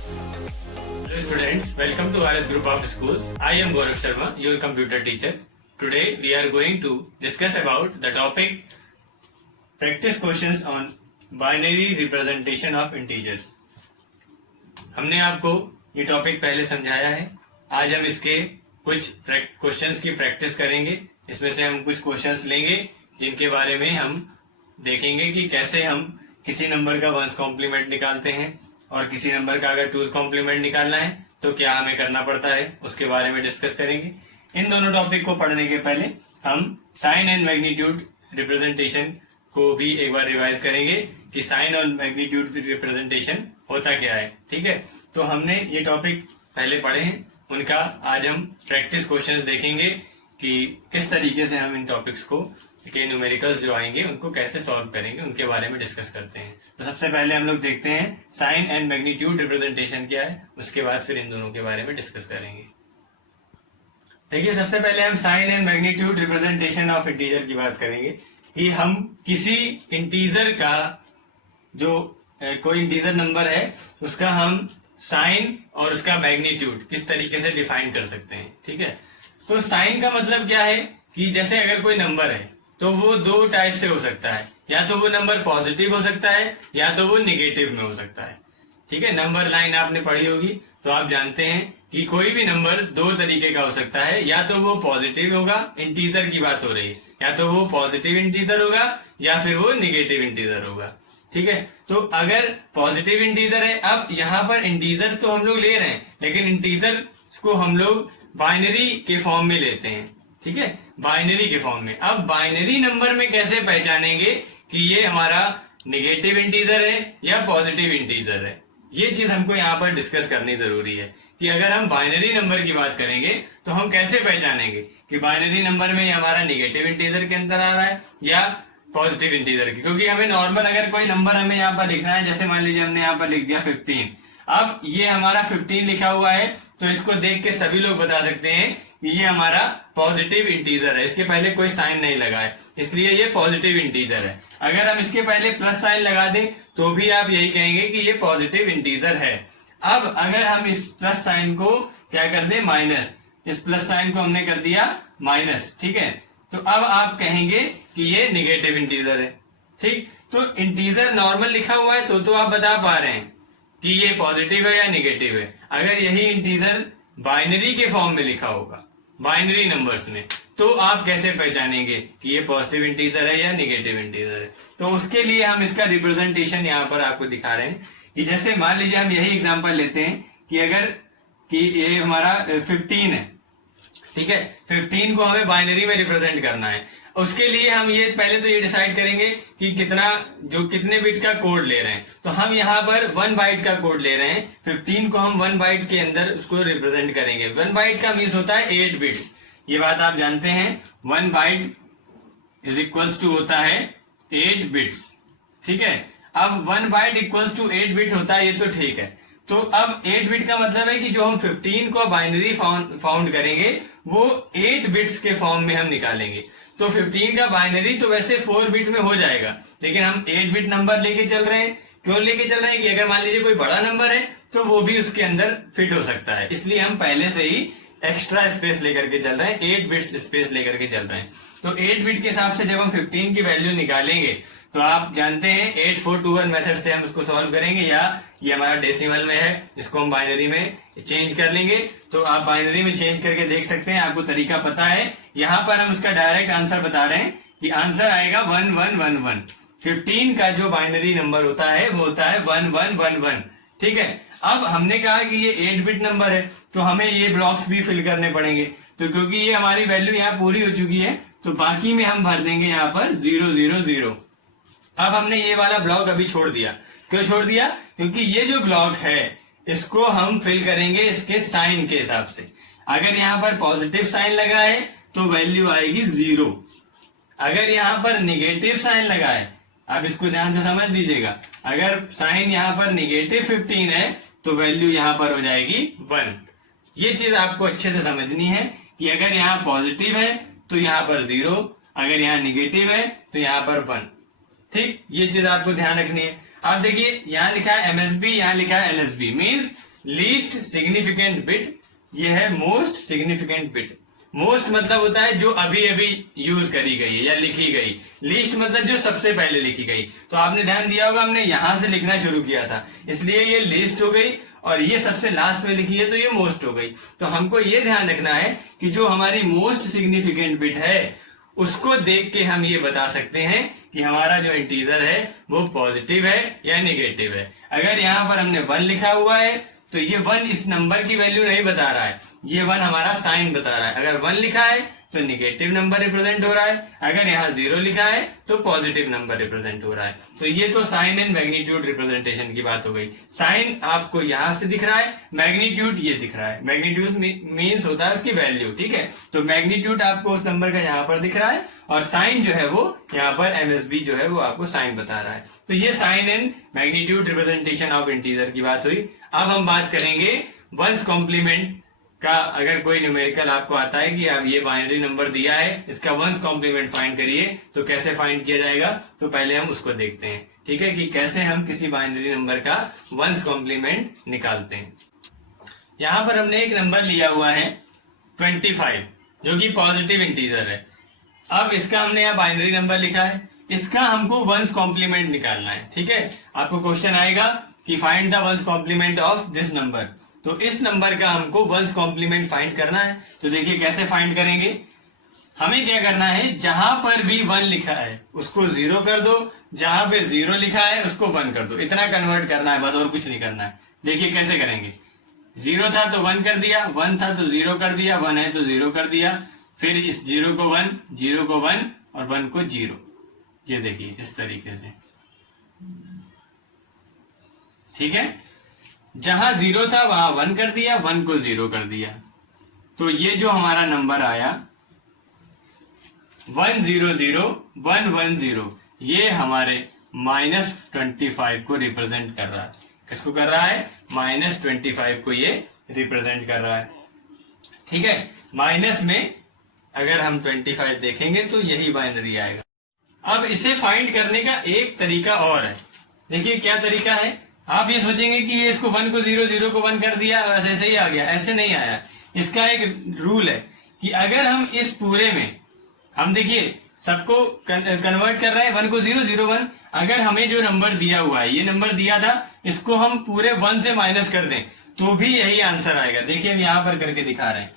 Hello students, welcome to RS Group of Schools. I am Gaurav Sharma, your computer teacher. Today we are going to discuss about the topic practice questions on binary representation of integers. हमने आपको ये topic पहले समझाया है. आज हम इसके कुछ क्वेश्चंस की प्रैक्टिस करेंगे. इसमें से हम कुछ क्वेश्चंस लेंगे जिनके बारे में हम देखेंगे कि कैसे हम किसी नंबर का वंस कॉम्प्लीमेंट निकालते हैं और किसी नंबर का अगर टूज कॉम्प्लीमेंट निकालना है तो क्या हमें करना पड़ता है, उसके बारे में डिस्कस करेंगे. इन दोनों टॉपिक को पढ़ने के पहले हम साइन एंड मैग्नीट्यूड रिप्रेजेंटेशन को भी एक बार रिवाइज करेंगे कि साइन और मैग्नीट्यूड रिप्रेजेंटेशन होता क्या है. ठीक है, तो हमने ये टॉपिक पहले पढ़े हैं, उनका आज हम प्रैक्टिस क्वेश्चंस देखेंगे कि किस तरीके से हम इन टॉपिक्स को के न्यूमेरिकल्स जो आएंगे उनको कैसे सॉल्व करेंगे, उनके बारे में डिस्कस करते हैं. तो सबसे पहले हम लोग देखते हैं साइन एंड मैग्नीट्यूड रिप्रेजेंटेशन क्या है, उसके बाद फिर इन दोनों के बारे में डिस्कस करेंगे. देखिए, सबसे पहले हम sign and magnitude representation of integer की बात करेंगे कि हम किसी इंटीजर का जो कोई इंटीजर नंबर है उसका हम साइन और उसका मैग्नीट्यूड किस तरीके से डिफाइन कर सकते हैं. ठीक है, तो साइन का मतलब क्या है कि जैसे अगर कोई नंबर है तो वो दो टाइप से हो सकता है, या तो वो नंबर पॉजिटिव हो सकता है या तो वो निगेटिव में हो सकता है. ठीक है, नंबर लाइन आपने पढ़ी होगी तो आप जानते हैं कि कोई भी नंबर दो तरीके का हो सकता है, या तो वो पॉजिटिव होगा, इंटीजर की बात हो रही है, या तो वो पॉजिटिव इंटीजर होगा या फिर वो निगेटिव इंटीजर होगा. ठीक है, तो अगर पॉजिटिव इंटीजर है, अब यहाँ पर इंटीजर तो हम लोग ले रहे हैं लेकिन इंटीजर को हम लोग बाइनरी के फॉर्म में लेते हैं. ठीक है, बाइनरी के फॉर्म में. अब बाइनरी नंबर में कैसे पहचानेंगे कि ये हमारा निगेटिव इंटीजर है या पॉजिटिव इंटीजर है, ये चीज हमको यहाँ पर डिस्कस करनी जरूरी है कि अगर हम बाइनरी नंबर की बात करेंगे तो हम कैसे पहचानेंगे कि बाइनरी नंबर में हमारा निगेटिव इंटीजर के अंदर आ रहा है या पॉजिटिव इंटीजर की. क्योंकि हमें नॉर्मल अगर कोई नंबर हमें यहाँ पर लिखना है, जैसे मान लीजिए हमने यहाँ पर लिख दिया 15, अब ये हमारा 15 लिखा हुआ है तो इसको देख के सभी लोग बता सकते हैं कि ये हमारा पॉजिटिव इंटीजर है. इसके पहले कोई साइन नहीं लगा है इसलिए ये पॉजिटिव इंटीजर है. अगर हम इसके पहले प्लस साइन लगा दें तो भी आप यही कहेंगे कि ये पॉजिटिव इंटीजर है. अब अगर हम इस प्लस साइन को क्या कर दें, माइनस, इस प्लस साइन को हमने कर दिया माइनस. ठीक है, तो अब आप कहेंगे कि ये निगेटिव इंटीजर है. ठीक, तो इंटीजर नॉर्मल लिखा हुआ है तो आप बता पा रहे हैं कि ये पॉजिटिव है या निगेटिव है. अगर यही इंटीजर बाइनरी के फॉर्म में लिखा होगा, बाइनरी नंबर्स में, तो आप कैसे पहचानेंगे कि ये पॉजिटिव इंटीजर है या निगेटिव इंटीजर है. तो उसके लिए हम इसका रिप्रेजेंटेशन यहाँ पर आपको दिखा रहे हैं कि जैसे मान लीजिए हम यही एग्जांपल लेते हैं कि अगर कि ये हमारा 15 है. ठीक है, 15 को हमें बाइनरी में रिप्रेजेंट करना है. उसके लिए हम ये पहले तो ये डिसाइड करेंगे कि कितने बिट का कोड ले रहे हैं. तो हम यहाँ पर 1 बाइट का कोड ले रहे हैं. 15 को हम 1 बाइट के अंदर उसको रिप्रेजेंट करेंगे. 1 बाइट का मीन्स होता है 8 बिट्स. ये बात आप जानते हैं. 1 बाइट इज इक्वल्स टू होता है 8 बिट्स. ठीक है, अब 1 बाइट इक्वल्स टू 8 बिट होता है, ये तो ठीक है. तो अब 8 बिट का मतलब है कि जो हम 15 को बाइनरी फाउंड करेंगे वो 8 बिट्स के फॉर्म में हम निकालेंगे. तो 15 का बाइनरी तो वैसे 4 बिट में हो जाएगा, लेकिन हम 8 बिट नंबर लेके चल रहे हैं. क्यों लेके चल रहे हैं कि अगर मान लीजिए कोई बड़ा नंबर है तो वो भी उसके अंदर फिट हो सकता है. इसलिए हम पहले से ही एक्स्ट्रा स्पेस लेकर के चल रहे हैं, 8 बिट स्पेस लेकर के चल रहे हैं. तो 8 बिट के हिसाब से जब हम 15 की वैल्यू निकालेंगे तो आप जानते हैं 8421 मेथड से हम उसको सॉल्व करेंगे, या ये हमारा डेसिमल में है, इसको हम बाइनरी में चेंज कर लेंगे. तो आप बाइनरी में चेंज करके देख सकते हैं, आपको तरीका पता है. यहाँ पर हम उसका डायरेक्ट आंसर बता रहे हैं कि आंसर आएगा 1111. 15 का जो बाइनरी नंबर होता है वो होता है 1111. ठीक है, अब हमने कहा कि ये 8 बिट नंबर है तो हमें ये ब्लॉक्स भी फिल करने पड़ेंगे. तो क्योंकि ये हमारी वैल्यू यहाँ पूरी हो चुकी है तो बाकी में हम भर देंगे यहाँ पर 000. अब हमने ये वाला ब्लॉक अभी छोड़ दिया. क्यों छोड़ दिया? क्योंकि ये जो ब्लॉक है इसको हम फिल करेंगे इसके साइन के हिसाब से. अगर यहाँ पर पॉजिटिव साइन लगा है तो वैल्यू आएगी 0. अगर यहाँ पर निगेटिव साइन लगा है, आप इसको ध्यान से समझ लीजिएगा, अगर साइन यहाँ पर निगेटिव 15 है तो वैल्यू यहाँ पर हो जाएगी 1. ये चीज आपको अच्छे से समझनी है कि अगर यहाँ पॉजिटिव है तो यहाँ पर 0, अगर यहाँ निगेटिव है तो यहाँ पर 1. ठीक, ये चीज आपको ध्यान रखनी है. आप देखिए यहाँ लिखा है MSB, यहाँ लिखा है LSB, means least significant bit, ये है मोस्ट सिग्निफिकेंट बिट। मोस्ट मतलब होता है जो अभी अभी यूज करी गई है या लिखी गई, लीस्ट मतलब जो सबसे पहले लिखी गई। तो आपने ध्यान दिया होगा हमने यहां से लिखना शुरू किया था, इसलिए ये लीस्ट हो गई, और ये सबसे लास्ट में लिखी है तो ये मोस्ट हो गई। तो हमको ये ध्यान रखना है कि जो हमारी मोस्ट सिग्निफिकेंट बिट है उसको देख के हम ये बता सकते हैं कि हमारा जो इंटीजर है वो पॉजिटिव है या निगेटिव है। अगर यहाँ पर हमने 1 लिखा हुआ है तो ये 1 इस नंबर की वैल्यू नहीं बता रहा है, ये 1 हमारा साइन बता रहा है। अगर 1 लिखा है तो निगेटिव नंबर रिप्रेजेंट हो रहा है, अगर यहाँ 0 लिखा है तो पॉजिटिव नंबर रिप्रेजेंट हो रहा है। तो ये तो साइन एंड मैग्नीट्यूड रिप्रेजेंटेशन की बात हो गई। साइन आपको यहाँ से दिख रहा है, मैग्नीट्यूड ये दिख रहा है। मैग्नीट्यूड मीन्स होता है उसकी वैल्यू, ठीक है। तो मैग्नीट्यूड आपको उस नंबर का यहाँ पर दिख रहा है, और साइन जो है वो यहाँ पर MSB जो है वो आपको साइन बता रहा है। तो ये sign and magnitude representation of integer की बात हुई। अब हम बात करेंगे वंस कॉम्प्लीमेंट का। अगर कोई न्यूमेरिकल आपको आता है कि आप ये बाइनरी नंबर दिया है, इसका वंस कॉम्प्लीमेंट फाइंड करिए, तो कैसे फाइंड किया जाएगा, तो पहले हम उसको देखते हैं, ठीक है, कि कैसे हम किसी बाइनरी नंबर का वंस कॉम्प्लीमेंट निकालते हैं। यहां पर हमने एक नंबर लिया हुआ है 25, जो कि पॉजिटिव इंटीजर है। अब इसका हमने यहाँ बाइनरी नंबर लिखा है, इसका हमको वंस कॉम्प्लीमेंट निकालना है, ठीक है। आपको क्वेश्चन आएगा कि find the one's complement of this number, तो इस नंबर का हमको वंस कॉम्प्लीमेंट फाइंड करना है। तो देखिए कैसे फाइंड करेंगे। हमें क्या करना है, जहां पर भी 1 लिखा है उसको 0 कर दो, जहां पे 0 लिखा है उसको 1 कर दो, इतना कन्वर्ट करना है बस, और कुछ नहीं करना है। देखिए कैसे करेंगे। 0 था तो 1 कर दिया, 1 था तो 0 कर दिया, 1 है तो 0 कर दिया, फिर इस 0 को 1, 0 को 1 और 1 को 0। ये देखिए इस तरीके से, ठीक है। जहां 0 था वहां 1 कर दिया, 1 को 0 कर दिया। तो ये जो हमारा नंबर आया 100,110, ये हमारे -25 को रिप्रेजेंट कर रहा है। किसको कर रहा है, -25 को ये रिप्रेजेंट कर रहा है, ठीक है। माइनस में अगर हम 25 देखेंगे तो यही बाइनरी आएगा। अब इसे फाइंड करने का एक तरीका और है। देखिए क्या तरीका है। आप ये सोचेंगे कि ये इसको 1 को 0, 0 को 1 कर दिया, बस ऐसे ही आ गया। ऐसे नहीं आया। इसका एक रूल है कि अगर हम इस पूरे में, हम देखिए सबको कन्वर्ट कर रहे हैं, 1 को 0, 0 1। अगर हमें जो नंबर दिया हुआ है, ये नंबर दिया था, इसको हम पूरे 1 से माइनस कर दें तो भी यही आंसर आएगा। देखिए हम यहां पर करके दिखा रहे हैं।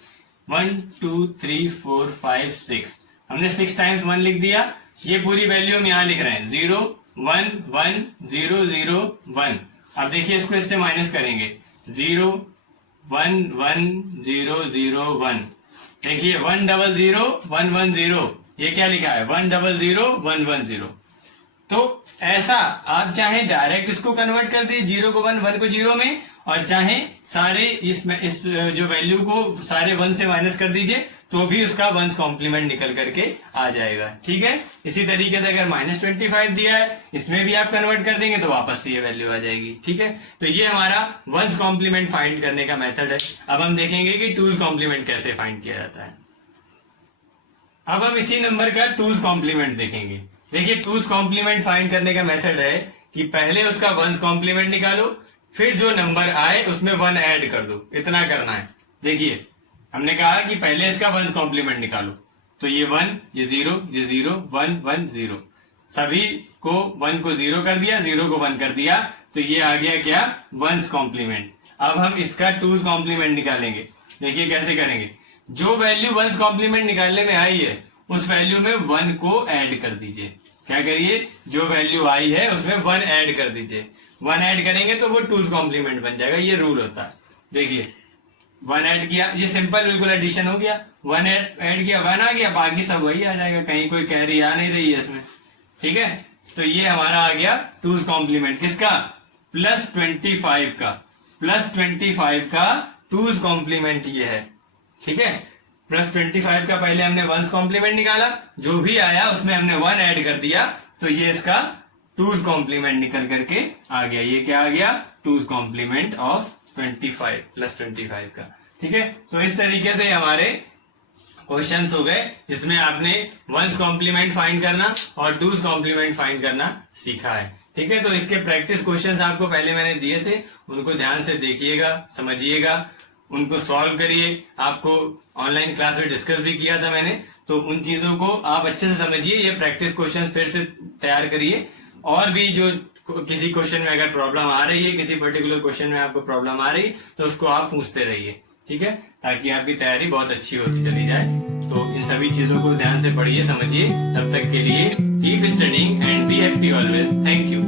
1 2 3 4 5 6, हमने 6 टाइम्स 1 लिख दिया। ये पूरी वैल्यू हम यहाँ लिख रहे हैं 0 1 1 0 0 1। अब देखिए इसको इससे माइनस करेंगे 0 1 1 0 0 1। देखिए 100,110, ये क्या लिखा है 100,110। तो ऐसा आप चाहे डायरेक्ट इसको कन्वर्ट कर दीजिए 0 को 1 1 को 0 में, और चाहे सारे इस जो वैल्यू को सारे 1 से माइनस कर दीजिए तो भी उसका वंस कॉम्प्लीमेंट निकल करके आ जाएगा, ठीक है। इसी तरीके से अगर -25 दिया है, इसमें भी आप कन्वर्ट कर देंगे तो वापस से ये वैल्यू आ जाएगी, ठीक है। तो ये हमारा वंस कॉम्प्लीमेंट फाइंड करने का मेथड है। अब हम देखेंगे कि टूज कॉम्प्लीमेंट कैसे फाइंड किया जाता है। अब हम इसी नंबर का टूज कॉम्प्लीमेंट देखेंगे। देखिए टूज कॉम्प्लीमेंट फाइंड करने का मेथड है कि पहले उसका वंस कॉम्प्लीमेंट निकालो, फिर जो नंबर आए उसमें 1 ऐड कर दो, इतना करना है। देखिए हमने कहा कि पहले इसका वंस कॉम्प्लीमेंट निकालो, तो ये 1 ये 0 ये 0 1 1 0, सभी को 1 को 0 कर दिया, 0 को 1 कर दिया, तो ये आ गया क्या वंस कॉम्प्लीमेंट। अब हम इसका टूज कॉम्प्लीमेंट निकालेंगे। देखिए कैसे करेंगे। जो वैल्यू वंस कॉम्प्लीमेंट निकालने में आई है उस वैल्यू में 1 को ऐड कर दीजिए। क्या करिए, जो वैल्यू आई है उसमें 1 ऐड कर दीजिए। 1 ऐड करेंगे तो वो टूज कॉम्प्लीमेंट बन जाएगा, ये रूल होता है। देखिए 1 ऐड किया, ये सिंपल बिल्कुल एडिशन हो गया। 1 ऐड किया 1 आ गया, बाकी सब वही आ जाएगा, कहीं कोई कैरी आ नहीं रही है इसमें, ठीक है। तो ये हमारा आ गया टूज कॉम्प्लीमेंट किसका, +25 का। +25 का टूज कॉम्प्लीमेंट ये है, ठीक है। +25 का पहले हमने वंस कॉम्प्लीमेंट निकाला, जो भी आया उसमें हमने 1 ऐड कर दिया, तो ये इसका टूज कॉम्प्लीमेंट निकल करके आ गया। ये क्या आ गया, टूज कॉम्प्लीमेंट ऑफ 25 +25 का, ठीक है। तो इस तरीके से हमारे क्वेश्चंस हो गए जिसमें आपने वंस कॉम्प्लीमेंट फाइंड करना और टूज कॉम्प्लीमेंट फाइंड करना सीखा है। ठीक है, तो इसके प्रैक्टिस क्वेश्चंस आपको पहले मैंने दिए थे, उनको ध्यान से देखिएगा, समझिएगा, उनको सॉल्व करिए। आपको ऑनलाइन क्लास में डिस्कस भी किया था मैंने, तो उन चीजों को आप अच्छे से समझिए। ये प्रैक्टिस क्वेश्चंस फिर से तैयार करिए, और भी जो किसी क्वेश्चन में अगर प्रॉब्लम आ रही है, किसी पर्टिकुलर क्वेश्चन में आपको प्रॉब्लम आ रही, तो उसको आप पूछते रहिए, ठीक है, ताकि आपकी तैयारी बहुत अच्छी होती चली जाए। तो इन सभी चीजों को ध्यान से पढ़िए, समझिए। तब तक के लिए keep studying and be happy always. Thank you.